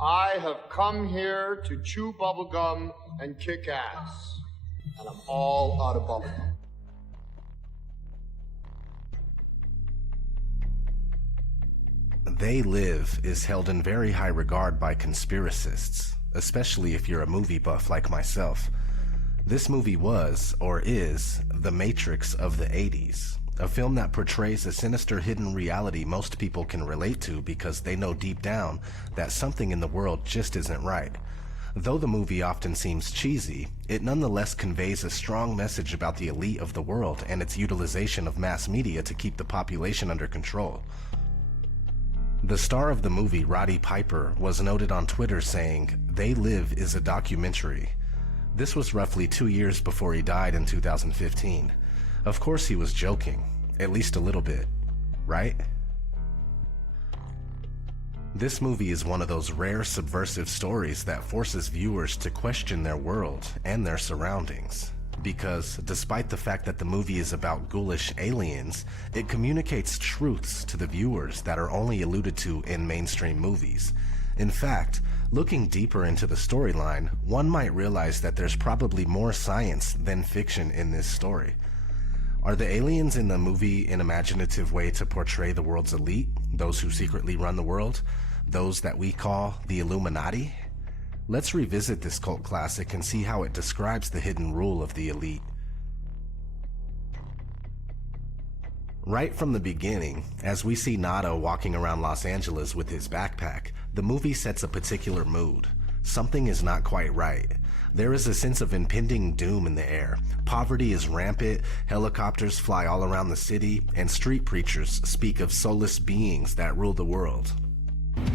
I have come here to chew bubblegum and kick ass. And I'm all out of bubblegum. They Live is held in very high regard by conspiracists, especially if you're a movie buff like myself. This movie was, or is, The Matrix of the 80s, a film that portrays a sinister hidden reality most people can relate to because they know deep down that something in the world just isn't right. Though the movie often seems cheesy, it nonetheless conveys a strong message about the elite of the world and its utilization of mass media to keep the population under control. The star of the movie, Roddy Piper, was noted on Twitter saying, "They Live is a documentary." This was roughly 2 years before he died in 2015. Of course he was joking, at least a little bit, right? This movie is one of those rare subversive stories that forces viewers to question their world and their surroundings. Because despite the fact that the movie is about ghoulish aliens, it communicates truths to the viewers that are only alluded to in mainstream movies. In fact, looking deeper into the storyline, one might realize that there's probably more science than fiction in this story. Are the aliens in the movie an imaginative way to portray the world's elite, those who secretly run the world, those that we call the Illuminati? Let's revisit this cult classic and see how it describes the hidden rule of the elite. Right from the beginning, as we see Nada walking around Los Angeles with his backpack, the movie sets a particular mood. Something is not quite right. There is a sense of impending doom in the air. Poverty is rampant, helicopters fly all around the city, and street preachers speak of soulless beings that rule the world.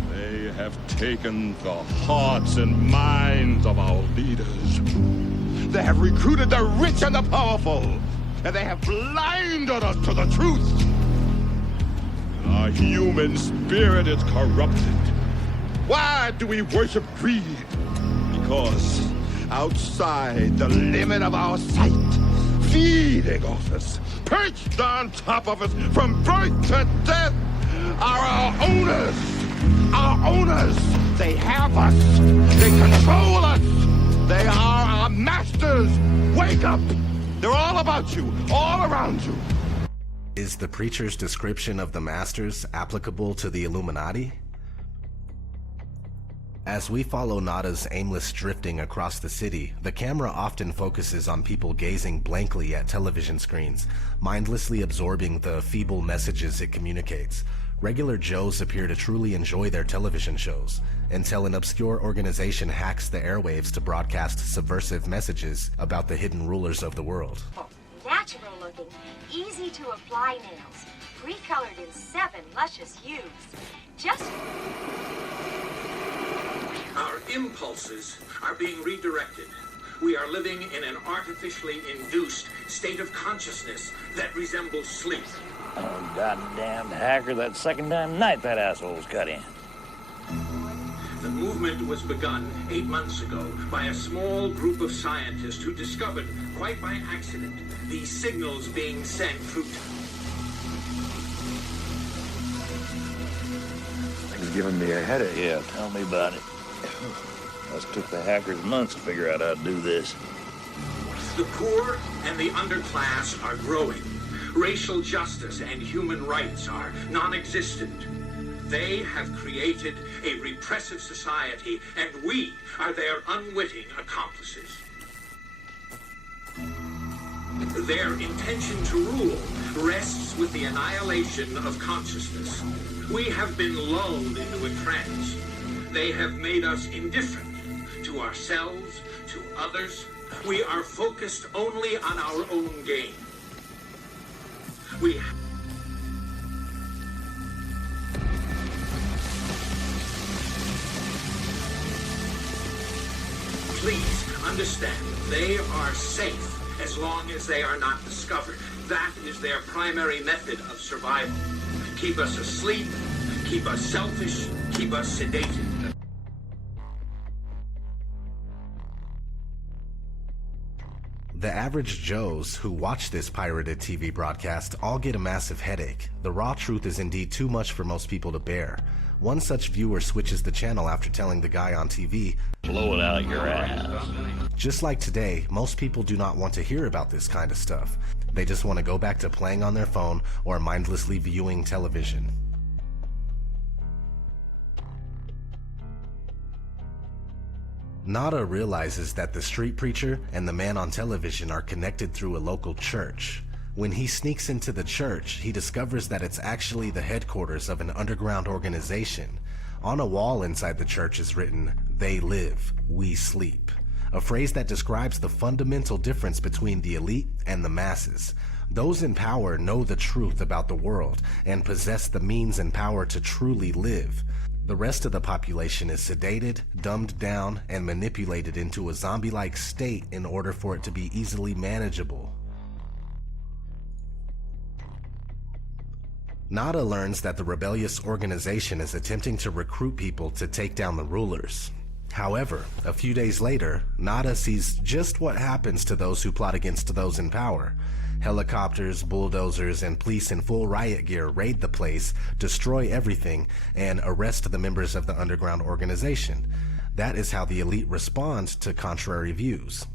They have taken the hearts and minds of our leaders. They have recruited the rich and the powerful, and they have blinded us to the truth. Our human spirit is corrupted. Why do we worship greed? Because outside the limit of our sight, feeding off us, perched on top of us from birth to death, are our owners. Our owners, they have us. They control us. They are our masters. Wake up. They're all about you, all around you. Is the preacher's description of the masters applicable to the Illuminati? As we follow Nada's aimless drifting across the city, the camera often focuses on people gazing blankly at television screens, mindlessly absorbing the feeble messages it communicates. Regular Joes appear to truly enjoy their television shows, until an obscure organization hacks the airwaves to broadcast subversive messages about the hidden rulers of the world. Natural looking, easy to apply nails, pre-colored in 7 luscious hues. Just... Our impulses are being redirected. We are living in an artificially induced state of consciousness that resembles sleep. Oh, goddamn hacker, that second time night that asshole's cut in. The movement was begun 8 months ago by a small group of scientists who discovered, quite by accident, these signals being sent through... Things giving me a headache. Yeah, tell me about it. Us took the hackers months to figure out how to do this. The poor and the underclass are growing. Racial justice and human rights are non-existent. They have created a repressive society, and we are their unwitting accomplices. Their intention to rule rests with the annihilation of consciousness. We have been lulled into a trance. They have made us indifferent to ourselves, to others. We are focused only on our own gain. Please understand, they are safe as long as they are not discovered. That is their primary method of survival. Keep us asleep, keep us selfish, keep us sedated. The average Joes who watch this pirated TV broadcast all get a massive headache. The raw truth is indeed too much for most people to bear. One such viewer switches the channel after telling the guy on TV, blow it out your ass. Just like today, most people do not want to hear about this kind of stuff. They just want to go back to playing on their phone or mindlessly viewing television. Nada realizes that the street preacher and the man on television are connected through a local church. When he sneaks into the church, he discovers that it's actually the headquarters of an underground organization. On a wall inside the church is written, "They live, we sleep," a phrase that describes the fundamental difference between the elite and the masses. Those in power know the truth about the world and possess the means and power to truly live. The rest of the population is sedated, dumbed down, and manipulated into a zombie-like state in order for it to be easily manageable. Nada learns that the rebellious organization is attempting to recruit people to take down the rulers. However, a few days later, Nada sees just what happens to those who plot against those in power. Helicopters, bulldozers, and police in full riot gear raid the place, destroy everything, and arrest the members of the underground organization. That is how the elite respond to contrary views.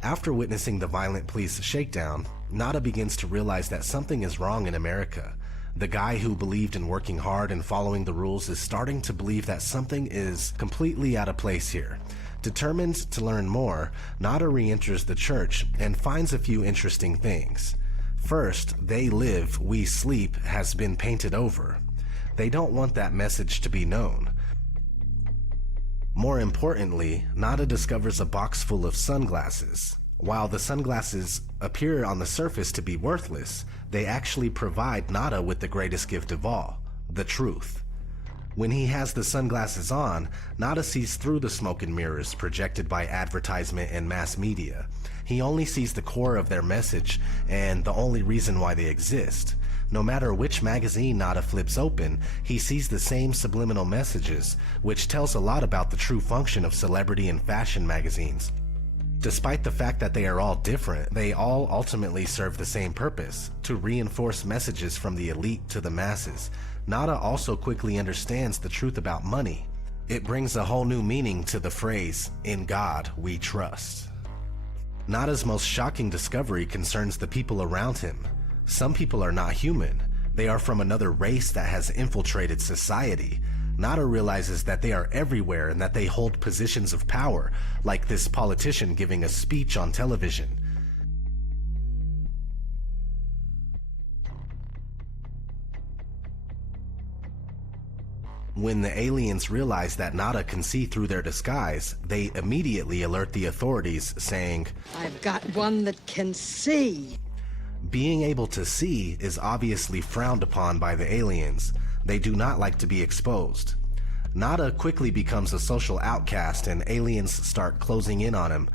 After witnessing the violent police shakedown, Nada begins to realize that something is wrong in America. The guy who believed in working hard and following the rules is starting to believe that something is completely out of place here. Determined to learn more, Nada re-enters the church and finds a few interesting things. First, "They live, we sleep" has been painted over. They don't want that message to be known. More importantly, Nada discovers a box full of sunglasses. While the sunglasses appear on the surface to be worthless, they actually provide Nada with the greatest gift of all, the truth. When he has the sunglasses on, Nada sees through the smoke and mirrors projected by advertisement and mass media. He only sees the core of their message and the only reason why they exist. No matter which magazine Nada flips open, he sees the same subliminal messages, which tells a lot about the true function of celebrity and fashion magazines. Despite the fact that they are all different, they all ultimately serve the same purpose, to reinforce messages from the elite to the masses. Nada also quickly understands the truth about money. It brings a whole new meaning to the phrase, "In God we trust." Nada's most shocking discovery concerns the people around him. Some people are not human. They are from another race that has infiltrated society. Nada realizes that they are everywhere and that they hold positions of power, like this politician giving a speech on television. When the aliens realize that Nada can see through their disguise, they immediately alert the authorities, saying, "I've got one that can see." Being able to see is obviously frowned upon by the aliens. They do not like to be exposed. Nada quickly becomes a social outcast and aliens start closing in on him.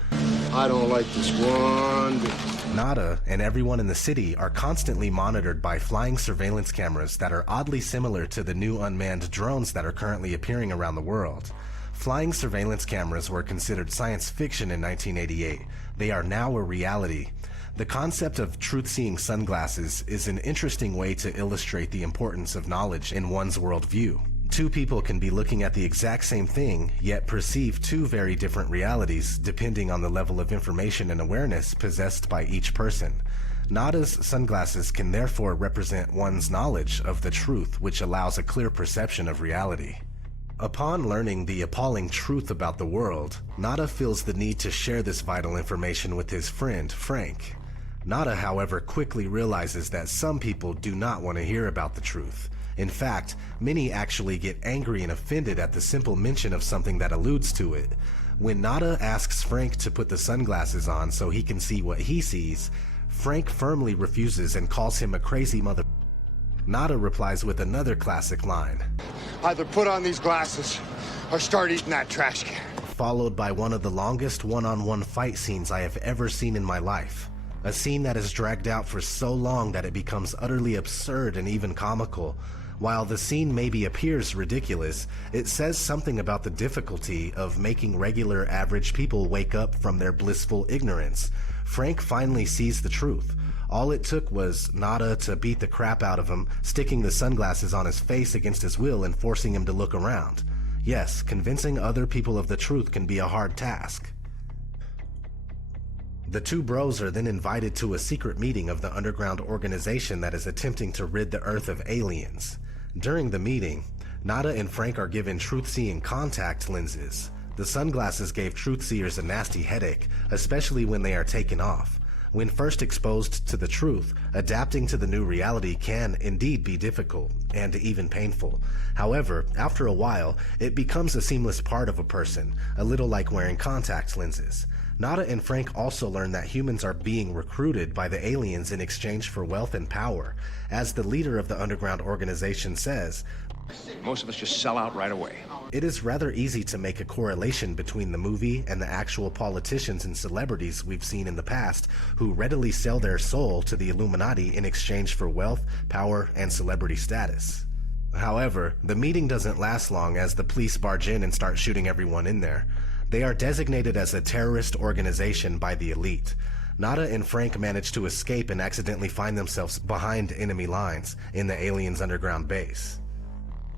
I don't like this one bit. Nada and everyone in the city are constantly monitored by flying surveillance cameras that are oddly similar to the new unmanned drones that are currently appearing around the world. Flying surveillance cameras were considered science fiction in 1988. They are now a reality. The concept of truth-seeing sunglasses is an interesting way to illustrate the importance of knowledge in one's worldview. Two people can be looking at the exact same thing, yet perceive two very different realities depending on the level of information and awareness possessed by each person. Nada's sunglasses can therefore represent one's knowledge of the truth, which allows a clear perception of reality. Upon learning the appalling truth about the world, Nada feels the need to share this vital information with his friend, Frank. Nada, however, quickly realizes that some people do not want to hear about the truth. In fact, many actually get angry and offended at the simple mention of something that alludes to it. When Nada asks Frank to put the sunglasses on so he can see what he sees, Frank firmly refuses and calls him a crazy mother. Nada replies with another classic line. Either put on these glasses or start eating that trash can. Followed by one of the longest one-on-one fight scenes I have ever seen in my life. A scene that is dragged out for so long that it becomes utterly absurd and even comical. While the scene maybe appears ridiculous, it says something about the difficulty of making regular average people wake up from their blissful ignorance. Frank finally sees the truth. All it took was Nada to beat the crap out of him, sticking the sunglasses on his face against his will and forcing him to look around. Yes, convincing other people of the truth can be a hard task. The two bros are then invited to a secret meeting of the underground organization that is attempting to rid the Earth of aliens. During the meeting, Nada and Frank are given truth-seeing contact lenses. The sunglasses gave truth-seers a nasty headache, especially when they are taken off. When first exposed to the truth, adapting to the new reality can indeed be difficult and even painful. However, after a while, it becomes a seamless part of a person, a little like wearing contact lenses. Nada and Frank also learn that humans are being recruited by the aliens in exchange for wealth and power. As the leader of the underground organization says, most of us just sell out right away. it is rather easy to make a correlation between the movie and the actual politicians and celebrities we've seen in the past who readily sell their soul to the Illuminati in exchange for wealth, power, and celebrity status. However, the meeting doesn't last long as the police barge in and start shooting everyone in there. They are designated as a terrorist organization by the elite. Nada and Frank manage to escape and accidentally find themselves behind enemy lines in the aliens' underground base.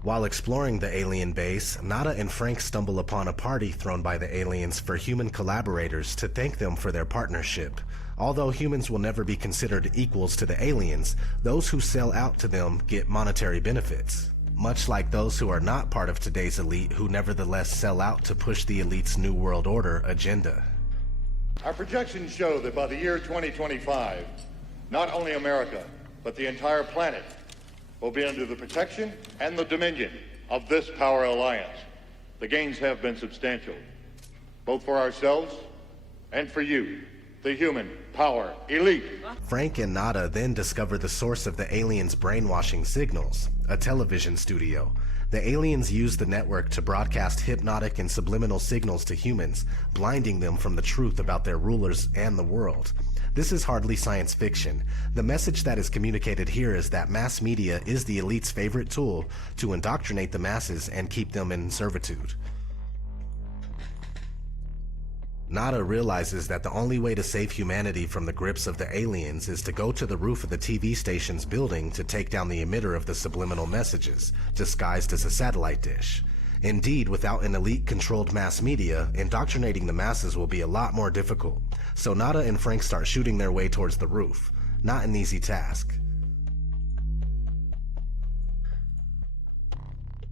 While exploring the alien base, Nada and Frank stumble upon a party thrown by the aliens for human collaborators to thank them for their partnership. Although humans will never be considered equals to the aliens, those who sell out to them get monetary benefits, much like those who are not part of today's elite who nevertheless sell out to push the elite's New World Order agenda. Our projections show that by the year 2025, not only America, but the entire planet will be under the protection and the dominion of this power alliance. The gains have been substantial, both for ourselves and for you, the human power elite. Frank and Nada then discover the source of the aliens' brainwashing signals, a television studio. The aliens use the network to broadcast hypnotic and subliminal signals to humans, blinding them from the truth about their rulers and the world. This is hardly science fiction. The message that is communicated here is that mass media is the elite's favorite tool to indoctrinate the masses and keep them in servitude. Nada realizes that the only way to save humanity from the grips of the aliens is to go to the roof of the TV station's building to take down the emitter of the subliminal messages, disguised as a satellite dish. Indeed, without an elite-controlled mass media, indoctrinating the masses will be a lot more difficult. So Nada and Frank start shooting their way towards the roof. Not an easy task.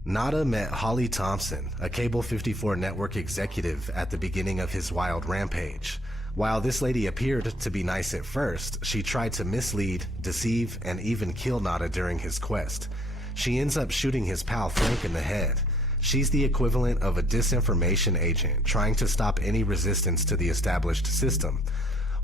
Nada met Holly Thompson, a Cable 54 network executive, at the beginning of his wild rampage. While this lady appeared to be nice at first, she tried to mislead, deceive, and even kill Nada during his quest. She ends up shooting his pal Frank in the head. She's the equivalent of a disinformation agent trying to stop any resistance to the established system.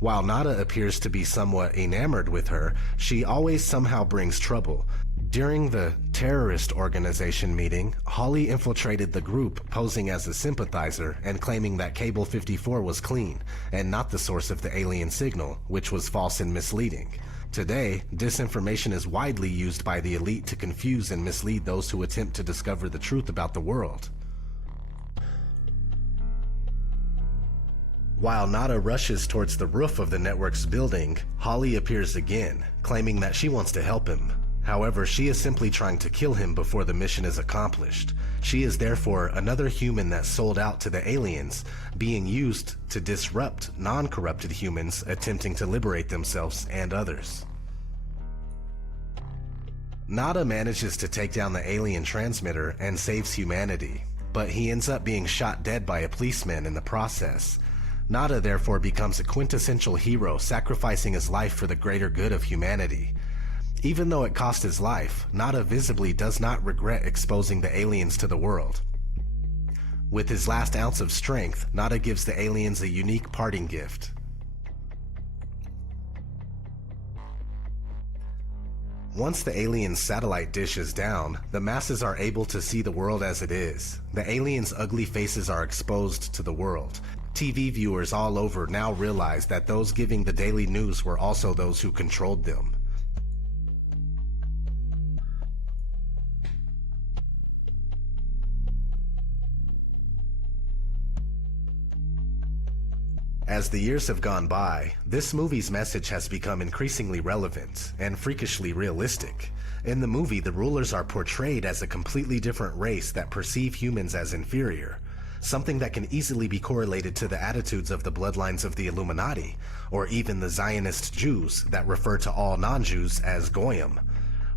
While Nada appears to be somewhat enamored with her, she always somehow brings trouble. During the terrorist organization meeting, Holly infiltrated the group posing as a sympathizer and claiming that Cable 54 was clean and not the source of the alien signal, which was false and misleading. Today, disinformation is widely used by the elite to confuse and mislead those who attempt to discover the truth about the world. While Nada rushes towards the roof of the network's building, Holly appears again, claiming that she wants to help him. However, she is simply trying to kill him before the mission is accomplished. She is therefore another human that sold out to the aliens, being used to disrupt non-corrupted humans attempting to liberate themselves and others. Nada manages to take down the alien transmitter and saves humanity, but he ends up being shot dead by a policeman in the process. Nada therefore becomes a quintessential hero, sacrificing his life for the greater good of humanity. Even though it cost his life, Nada visibly does not regret exposing the aliens to the world. With his last ounce of strength, Nada gives the aliens a unique parting gift. Once the aliens' satellite dish is down, the masses are able to see the world as it is. The aliens' ugly faces are exposed to the world. TV viewers all over now realize that those giving the daily news were also those who controlled them. As the years have gone by, this movie's message has become increasingly relevant and freakishly realistic. In the movie, the rulers are portrayed as a completely different race that perceive humans as inferior, something that can easily be correlated to the attitudes of the bloodlines of the Illuminati, or even the Zionist Jews that refer to all non-Jews as Goyim.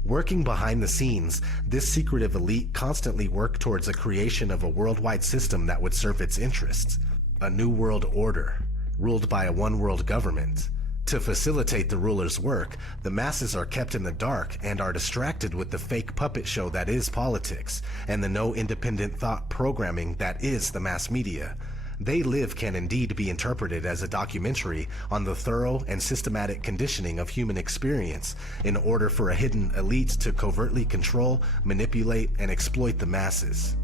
Working behind the scenes, this secretive elite constantly worked towards a creation of a worldwide system that would serve its interests, a new world order, ruled by a one-world government. To facilitate the ruler's work, the masses are kept in the dark and are distracted with the fake puppet show that is politics, and the no independent thought programming that is the mass media. They Live can indeed be interpreted as a documentary on the thorough and systematic conditioning of human experience in order for a hidden elite to covertly control, manipulate, and exploit the masses.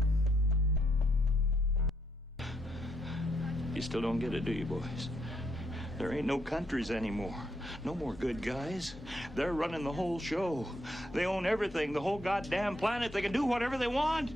You still don't get it, do you, boys? There ain't no countries anymore. No more good guys. They're running the whole show. They own everything, the whole goddamn planet. They can do whatever they want.